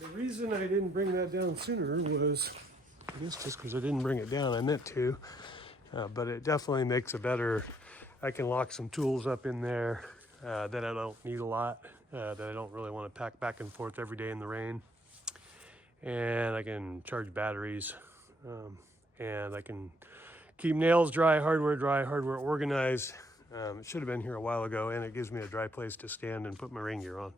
The reason I didn't bring that down sooner was, I guess just because I didn't bring it down, I meant to, but it definitely makes a better, I can lock some tools up in there that I don't need a lot, that I don't really want to pack back and forth every day in the rain. And I can charge batteries, and I can keep nails dry, hardware organized. It should have been here a while ago, and it gives me a dry place to stand and put my rain gear on.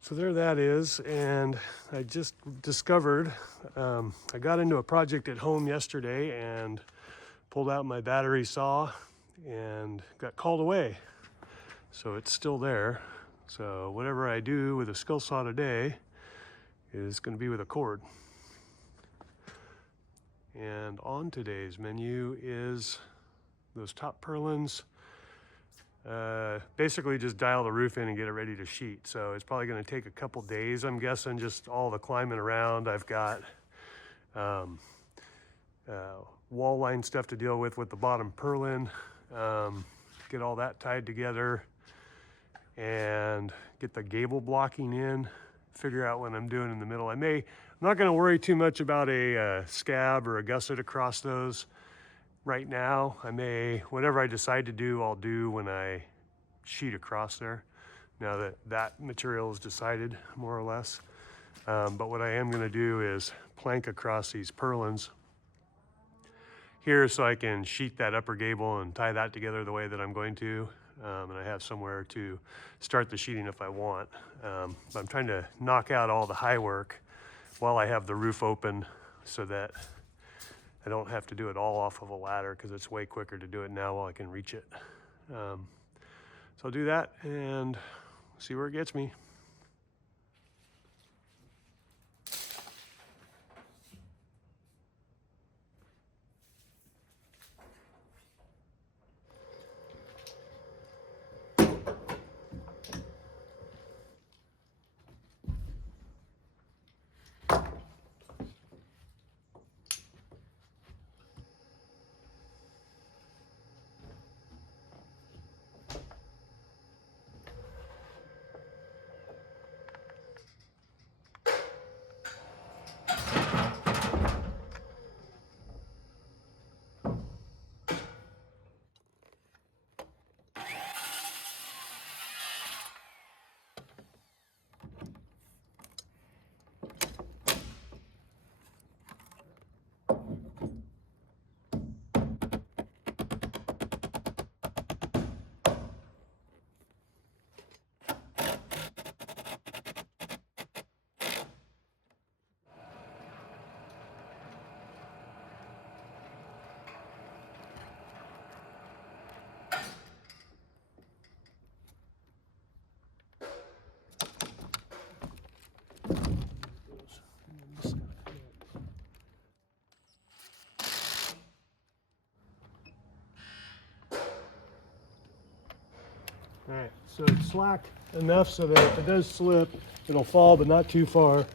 So there that is, and I just discovered, I got into a project at home yesterday and pulled out my battery saw and got called away. So it's still there. So whatever I do with a skill saw today is going to be with a cord. And on today's menu is those top purlins. Basically just dial the roof in and get it ready to sheet. So it's probably going to take a couple days, I'm guessing, just all the climbing around. I've got wall line stuff to deal with the bottom purlin, get all that tied together and get the gable blocking in, figure out what I'm doing in the middle. I'm not going to worry too much about a scab or a gusset across those right now. Whatever I decide to do, I'll do when I sheet across there, now that that material is decided more or less. But what I am going to do is plank across these purlins here so I can sheet that upper gable and tie that together the way that I'm going to. And I have somewhere to start the sheeting if I want. But I'm trying to knock out all the high work while I have the roof open so that I don't have to do it all off of a ladder, because it's way quicker to do it now while I can reach it. So I'll do that and see where it gets me. All right, so it's slack enough so that if it does slip, it'll fall, but not too far.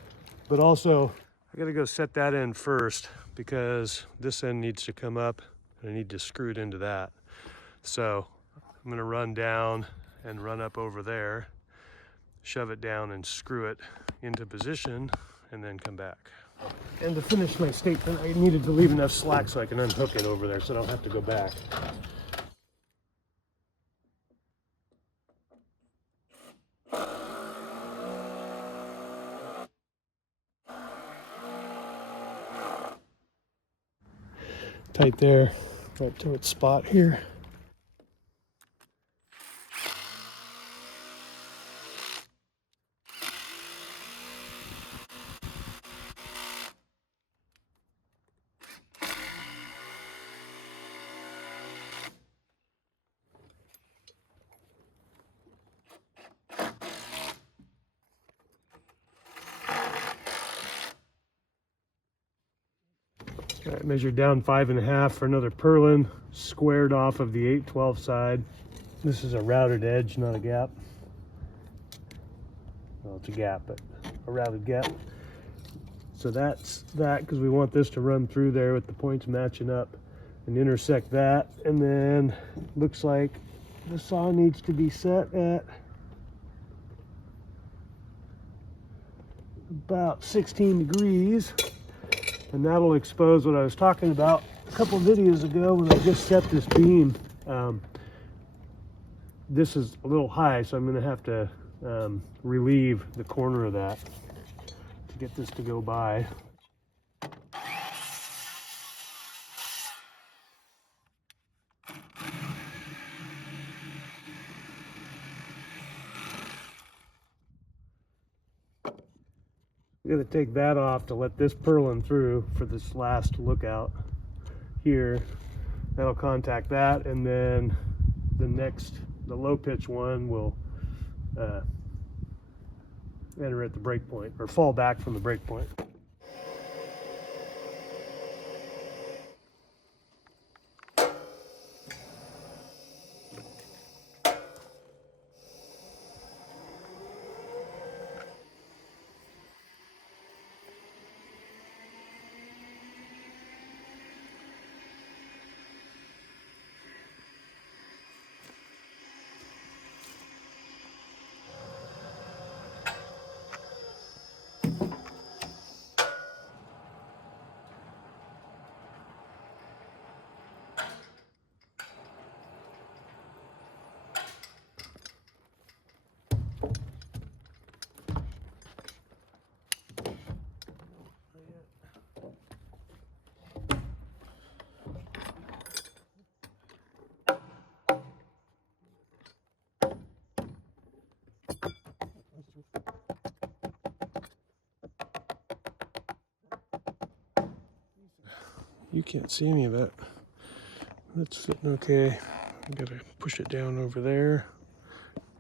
But also, I gotta go set that end first because this end needs to come up and I need to screw it into that. So I'm gonna run down and run up over there, shove it down and screw it into position, and then come back. And to finish my statement, I needed to leave enough slack so I can unhook it over there so I don't have to go back. Tight there, right to its spot here. All right, measured down 5.5 for another purlin, squared off of the 8/12 side. This is a routed edge, not a gap. Well, it's a gap, but a routed gap. So that's that, because we want this to run through there with the points matching up and intersect that. And then looks like the saw needs to be set at about 16 degrees, and that'll expose what I was talking about a couple of videos ago when I just set this beam. This is a little high, so I'm going to have to relieve the corner of that to get this to go by. I'm going to take that off to let this purlin through for this last lookout here. That'll contact that, and then the low pitch one will enter at the break point, or fall back from the break point. You can't see any of that. That's fitting okay. I gotta push it down over there.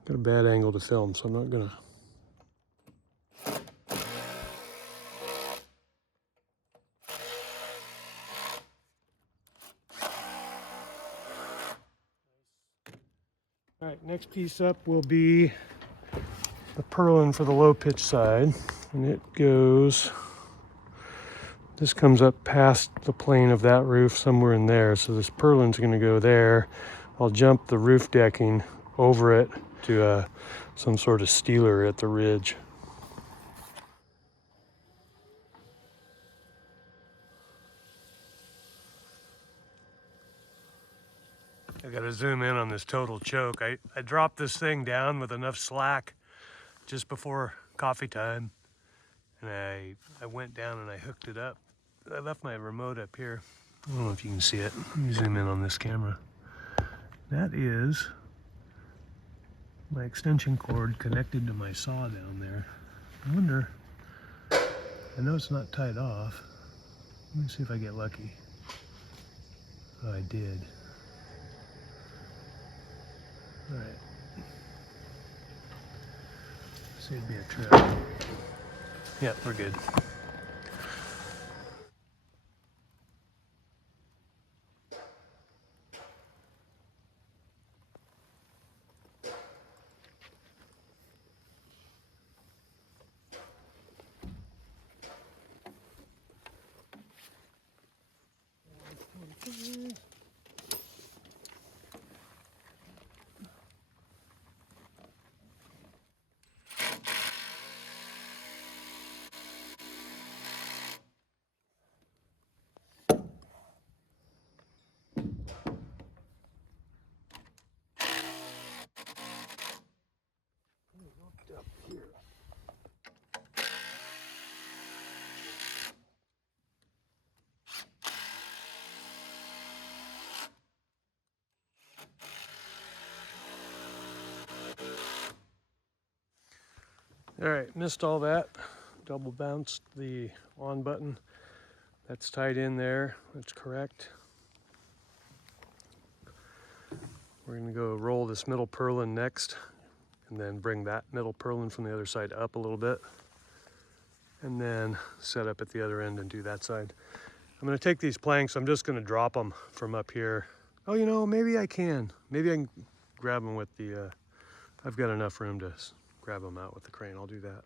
Got a bad angle to film, so I'm not gonna. All right, next piece up will be the purlin for the low pitch side, and it goes. This comes up past the plane of that roof somewhere in there, so this purlin's going to go there. I'll jump the roof decking over it to some sort of steeler at the ridge. I got to zoom in on this total choke. I dropped this thing down with enough slack just before coffee time, and I went down and I hooked it up. I left my remote up here. I don't know if you can see it. Let me zoom in on this camera. That is my extension cord connected to my saw down there. I wonder, I know it's not tied off. Let me see if I get lucky. Oh, I did. All right. See, it'd be a trip. Yeah, we're good. Up here. All right, missed all that. Double bounced the on button. That's tied in there. That's correct. We're gonna go roll this middle purlin next, and then bring that middle purlin from the other side up a little bit, and then set up at the other end and do that side. I'm gonna take these planks, I'm just gonna drop them from up here. Oh, you know, maybe I can. Maybe I can grab them with the, I've got enough room to grab them out with the crane. I'll do that.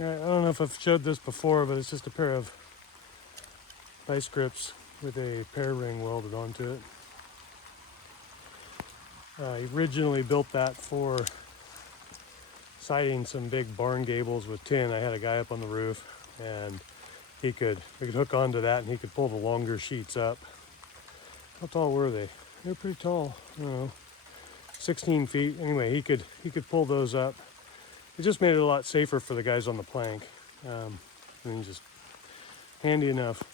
I don't know if I've showed this before, but it's just a pair of vice grips with a pear ring welded onto it. I originally built that for siding some big barn gables with tin. I had a guy up on the roof, and we could hook onto that, and he could pull the longer sheets up. How tall were they? They're pretty tall. I don't know, 16 feet. Anyway, he could pull those up. It just made it a lot safer for the guys on the plank. And just handy enough.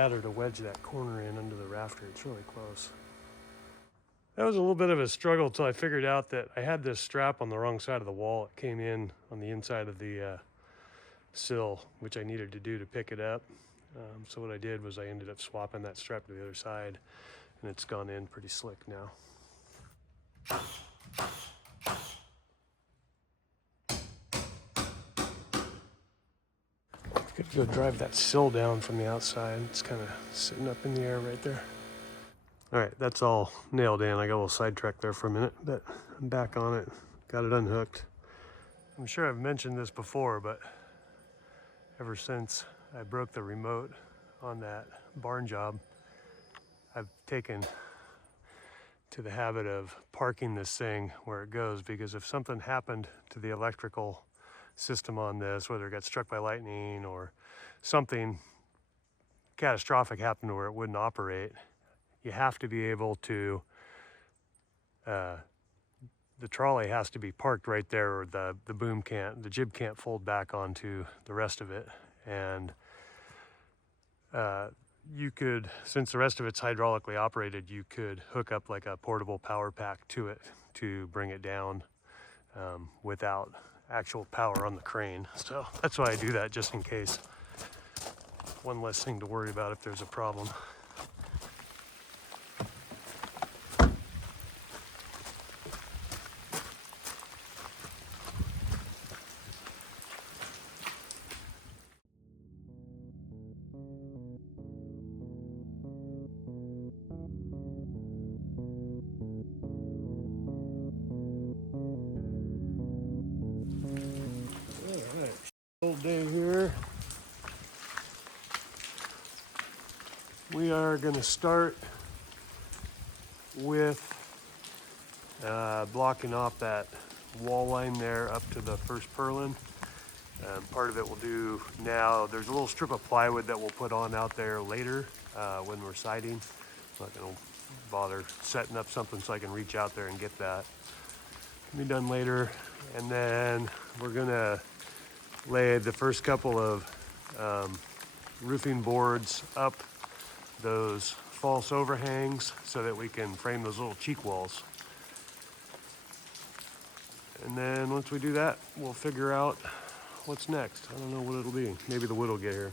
ladder to wedge that corner in under the rafter. It's really close. That was a little bit of a struggle until I figured out that I had this strap on the wrong side of the wall. It came in on the inside of the sill, which I needed to do to pick it up. So what I did was I ended up swapping that strap to the other side, and it's gone in pretty slick now. Could go drive that sill down from the outside. It's kind of sitting up in the air right there. All right, that's all nailed in. I got a little sidetracked there for a minute, but I'm back on it. Got it unhooked. I'm sure I've mentioned this before, but ever since I broke the remote on that barn job, I've taken to the habit of parking this thing where it goes, because if something happened to the electrical system on this, whether it got struck by lightning or something catastrophic happened where it wouldn't operate, you have to be able to, the trolley has to be parked right there, or the jib can't fold back onto the rest of it. And you could, since the rest of it's hydraulically operated, you could hook up like a portable power pack to it to bring it down without actual power on the crane. So that's why I do that, just in case. One less thing to worry about if there's a problem. Old day here. We are going to start with blocking off that wall line there up to the first purlin. Part of it we'll do now. There's a little strip of plywood that we'll put on out there later when we're siding. I'm not going to bother setting up something so I can reach out there and get that. It'll be done later. And then we're going to lay the first couple of roofing boards up those false overhangs so that we can frame those little cheek walls. And then once we do that, we'll figure out what's next. I don't know what it'll be. Maybe the wood will get here.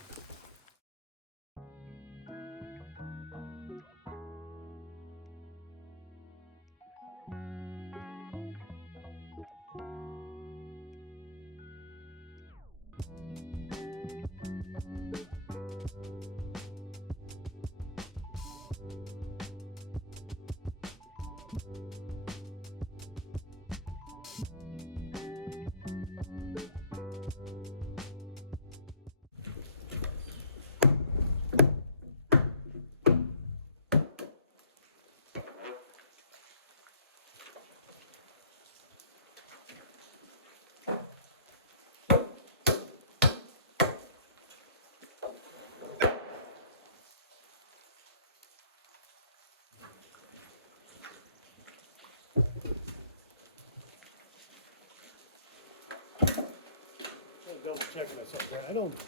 Double checking this up.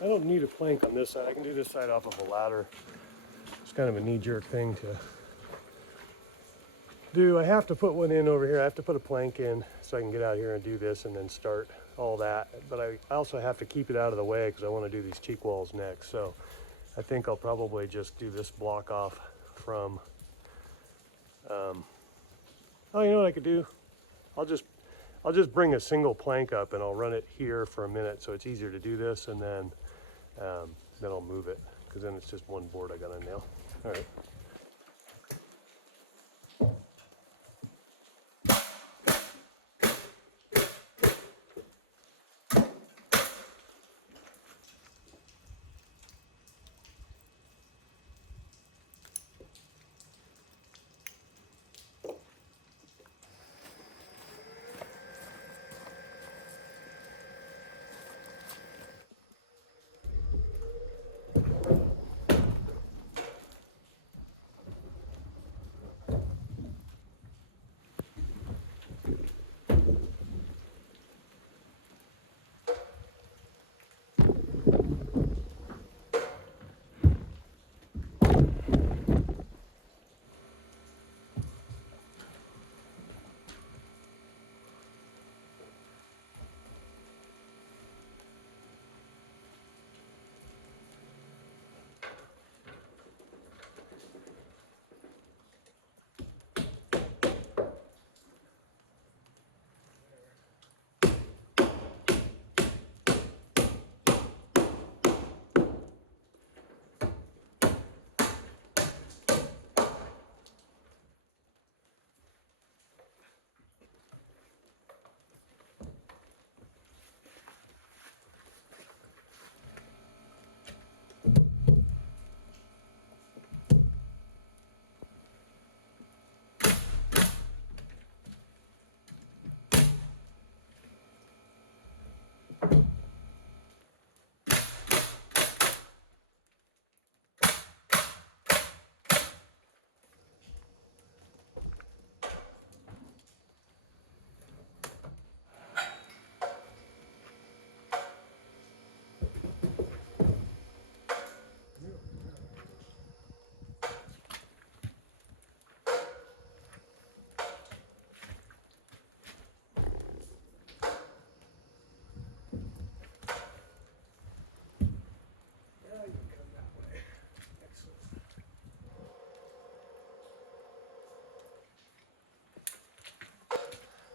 I don't need a plank on this side. I can do this side off of a ladder. It's kind of a knee-jerk thing to do. I have to put one in over here. I have to put a plank in so I can get out here and do this and then start all that. But I also have to keep it out of the way because I want to do these cheek walls next. So I think I'll probably just do this block off from, oh, you know what I could do? I'll just bring a single plank up and I'll run it here for a minute so it's easier to do this, and then I'll move it, because then it's just one board I gotta nail. All right.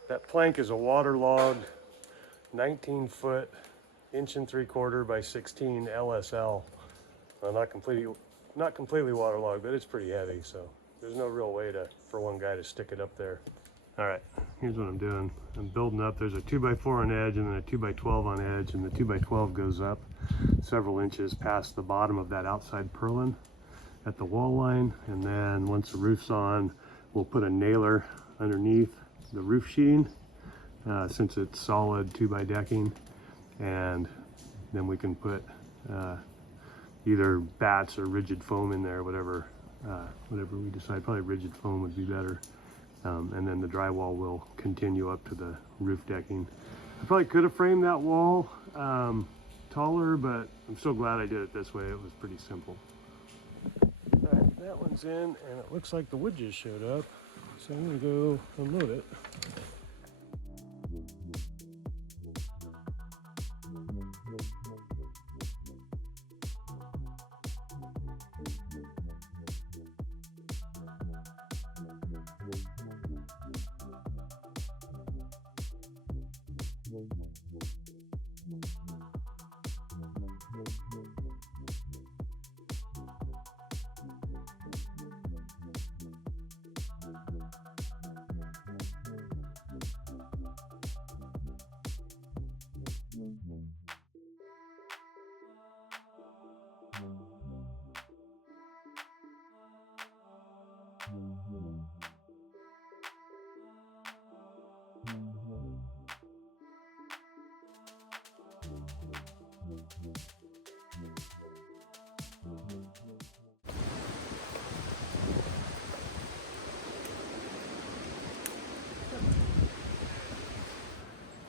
That plank is a waterlogged 19-foot, 1.75" by 16 LSL. Not completely waterlogged, but it's pretty heavy, so there's no real way for one guy to stick it up there. All right, here's what I'm doing. I'm building up. There's a 2x4 on edge and then a 2x12 on edge, and the 2x12 goes up several inches past the bottom of that outside purlin at the wall line. And then once the roof's on, we'll put a nailer underneath the roof sheen since it's solid 2x decking, and then we can put either bats or rigid foam in there, whatever we decide. Probably rigid foam would be better. And then the drywall will continue up to the roof decking. I probably could have framed that wall taller, but I'm so glad I did it this way. It was pretty simple. All right, that one's in, and it looks like the wood just showed up. So I'm gonna go unload it.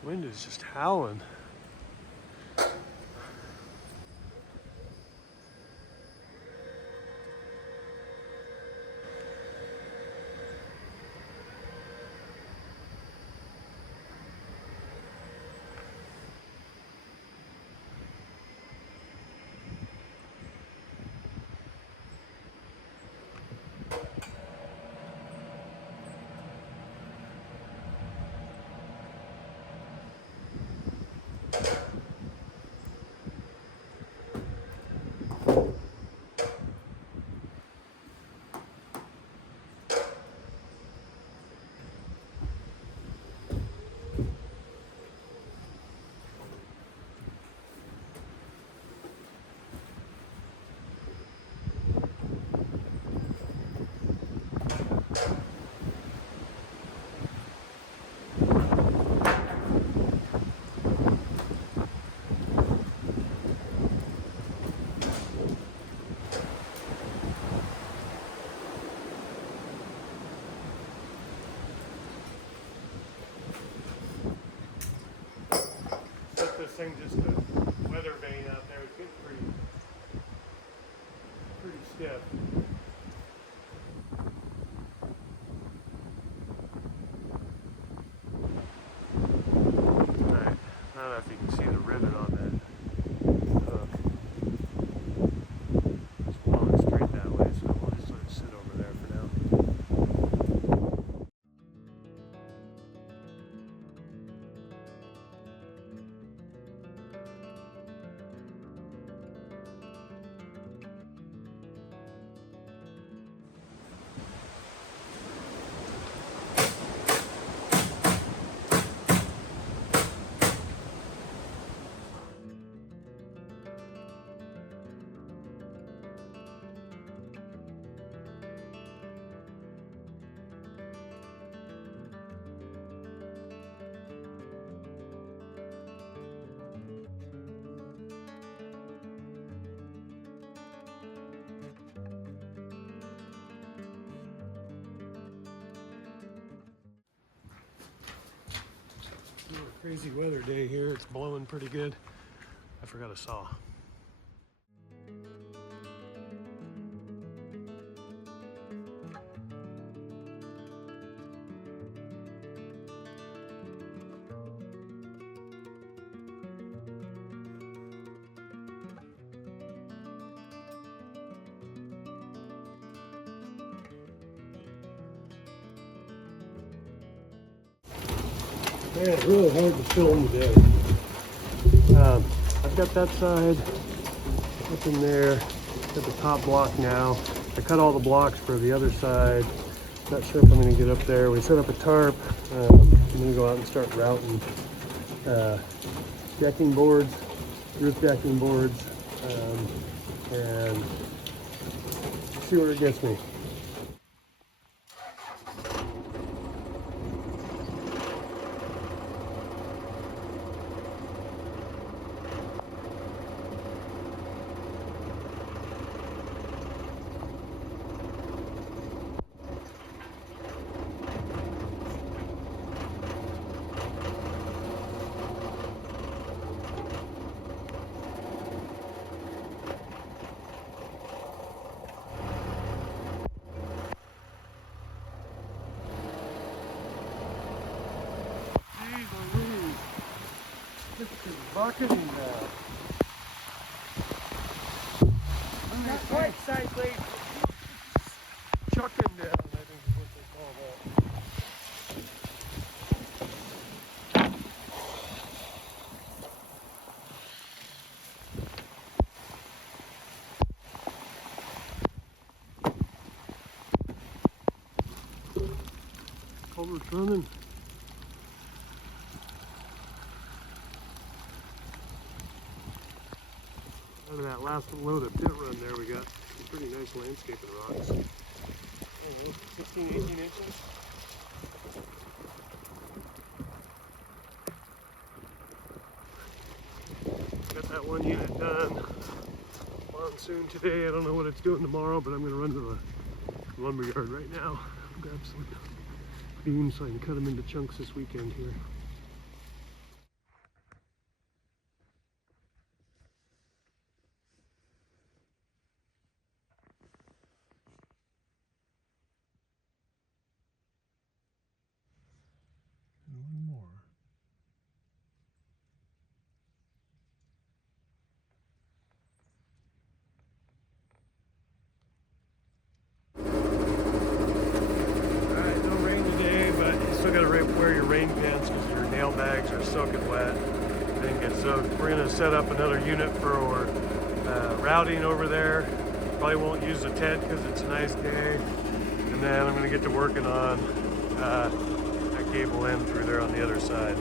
Wind is just howling. This thing just a weather vane out there. It's getting pretty stiff. Alright, I don't know if you can see the rivet on that hook. It's blowing straight that way, so we'll just let it sit over there for now. Crazy weather day here. It's blowing pretty good. I forgot a saw. Man, it's really hard to film today. I've got that side up in there. Got the top block now. I cut all the blocks for the other side. Not sure if I'm going to get up there. We set up a tarp. I'm going to go out and start routing decking boards, roof decking boards, and see where it gets me. This is bucketing now. Not quite sideways. Chucking down, I think is what they call that. Culvert's running. Out of that last load of pit run there, we got some pretty nice landscaping rocks. I don't know, 15, 18 inches. Got that one unit done. Monsoon today. I don't know what it's doing tomorrow, but I'm going to run to the lumber yard right now. Grab some beams so I can cut them into chunks this weekend here. One more. Alright, no rain today, but you still got to wear your rain pants because your nail bags are soaking wet. Then get soaked. We're going to set up another unit for routing over there. Probably won't use the tent because it's a nice day. And then I'm going to get to working on that Gable end through there on the other side.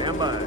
Stand by.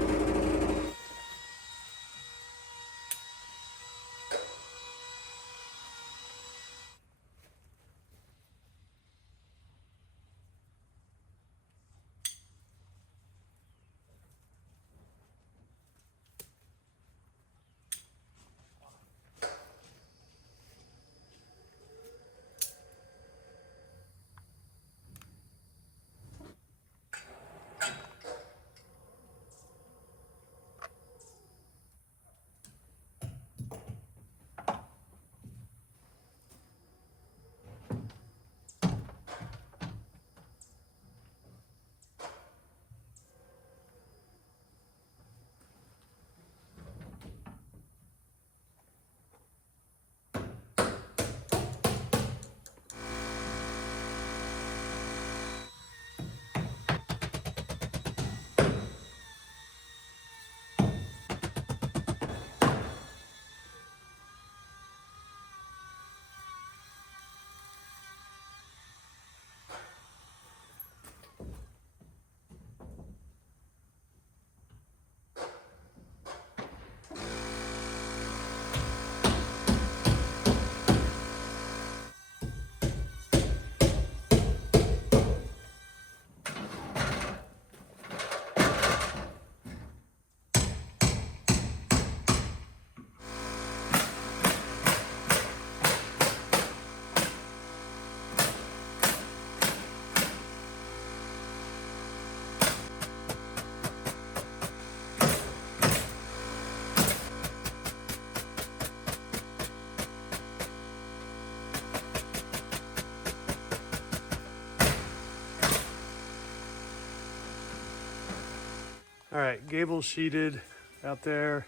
All right, Gable sheeted out there,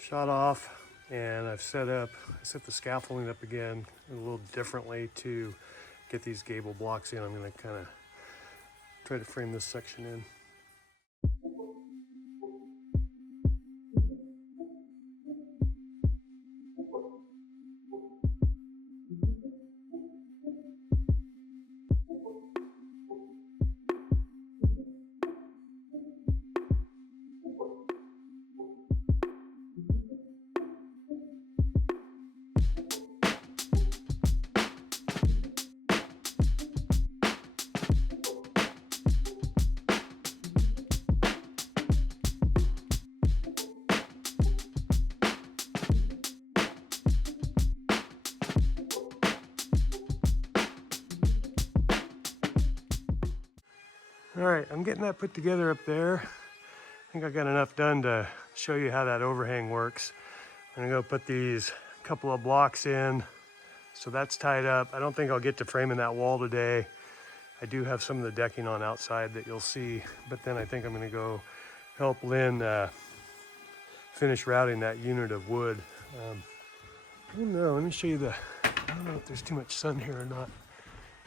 shot off, and I've set the scaffolding up again a little differently to get these Gable blocks in. I'm gonna kind of try to frame this section in. All right, I'm getting that put together up there. I think I got enough done to show you how that overhang works. I'm gonna go put these couple of blocks in. So that's tied up. I don't think I'll get to framing that wall today. I do have some of the decking on outside that you'll see, but then I think I'm gonna go help Lynn finish routing that unit of wood. I don't know, let me show you I don't know if there's too much sun here or not.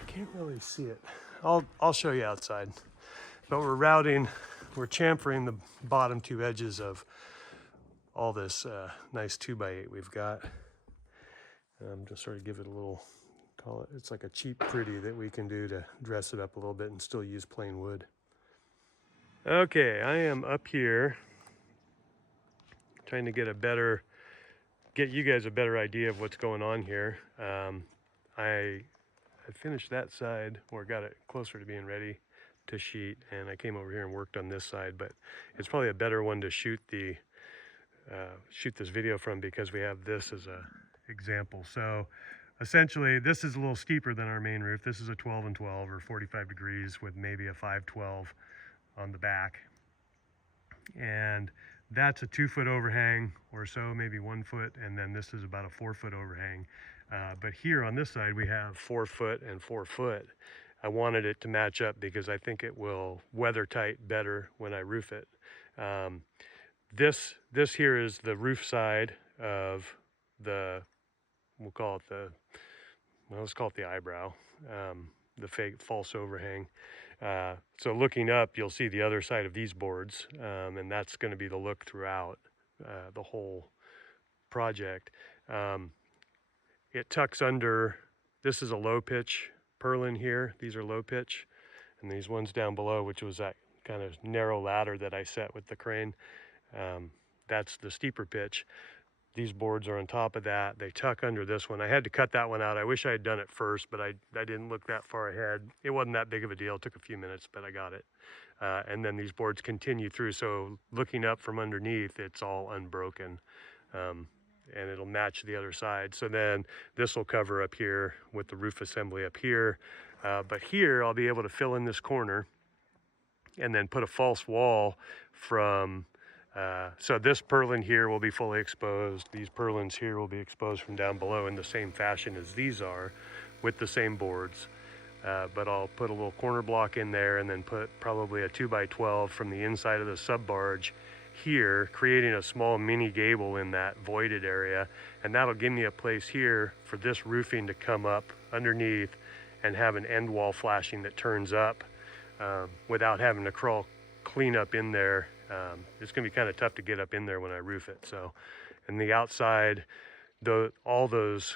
Can't really see it. I'll show you outside. But we're chamfering the bottom two edges of all this nice 2x8 we've got. Just sort of give it a little, it's like a cheap pretty that we can do to dress it up a little bit and still use plain wood. Okay, I am up here trying to get you guys a better idea of what's going on here. I finished that side, or got it closer to being ready to sheet, and I came over here and worked on this side, but it's probably a better one to shoot this video from, because we have this as a example. So essentially this is a little steeper than our main roof. This is a 12 and 12 or 45 degrees with maybe a 512 on the back, and that's a 2-foot overhang or so, maybe 1 foot, and then this is about a 4-foot overhang. But here on this side we have 4 foot and 4 foot. I wanted it to match up because I think it will weather tight better when I roof it. This here is the roof side of let's call it the eyebrow, the fake false overhang. So looking up, you'll see the other side of these boards, and that's going to be the look throughout the whole project. It tucks under, this is a low pitch purlin here. These are low pitch, and these ones down below, which was that kind of narrow ladder that I set with the crane, that's the steeper pitch. These boards are on top of that. They tuck under this one. I had to cut that one out. I wish I had done it first, but I didn't look that far ahead. It wasn't that big of a deal. It took a few minutes, but I got it. And then these boards continue through. So looking up from underneath, it's all unbroken. And it'll match the other side. So then this will cover up here with the roof assembly up here. But here I'll be able to fill in this corner and then put a false wall from, so this purlin here will be fully exposed. These purlins here will be exposed from down below in the same fashion as these are, with the same boards. But I'll put a little corner block in there and then put probably a 2x12 from the inside of the sub barge here, creating a small mini gable in that voided area, and that'll give me a place here for this roofing to come up underneath and have an end wall flashing that turns up without having to crawl clean up in there. It's gonna be kind of tough to get up in there when I roof it. So, and the outside, all the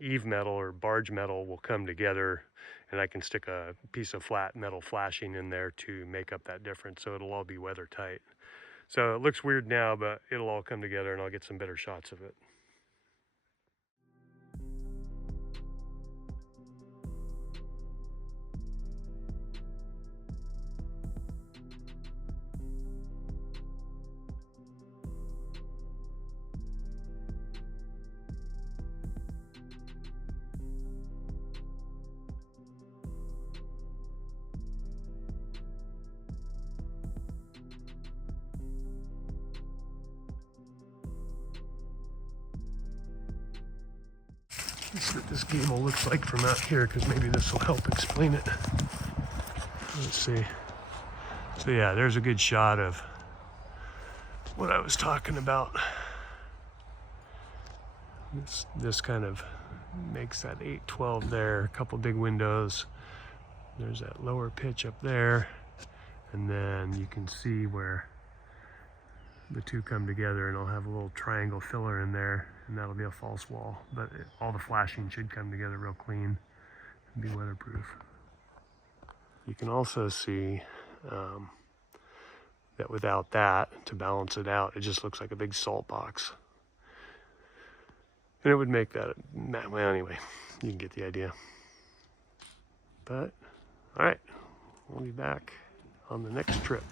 eave metal or barge metal will come together, and I can stick a piece of flat metal flashing in there to make up that difference, so it'll all be weather tight. So it looks weird now, but it'll all come together and I'll get some better shots of it. Let's see what this gable looks like from out here, because maybe this will help explain it. Let's see. So yeah, there's a good shot of what I was talking about. This kind of makes that 812 there, a couple big windows, There's that lower pitch up there, and then you can see where the two come together, and I'll have a little triangle filler in there, and that'll be a false wall. But all the flashing should come together real clean and be weatherproof. You can also see that without that, to balance it out, it just looks like a big salt box. And it would make that, well, anyway, you can get the idea. But, all right, we'll be back on the next trip.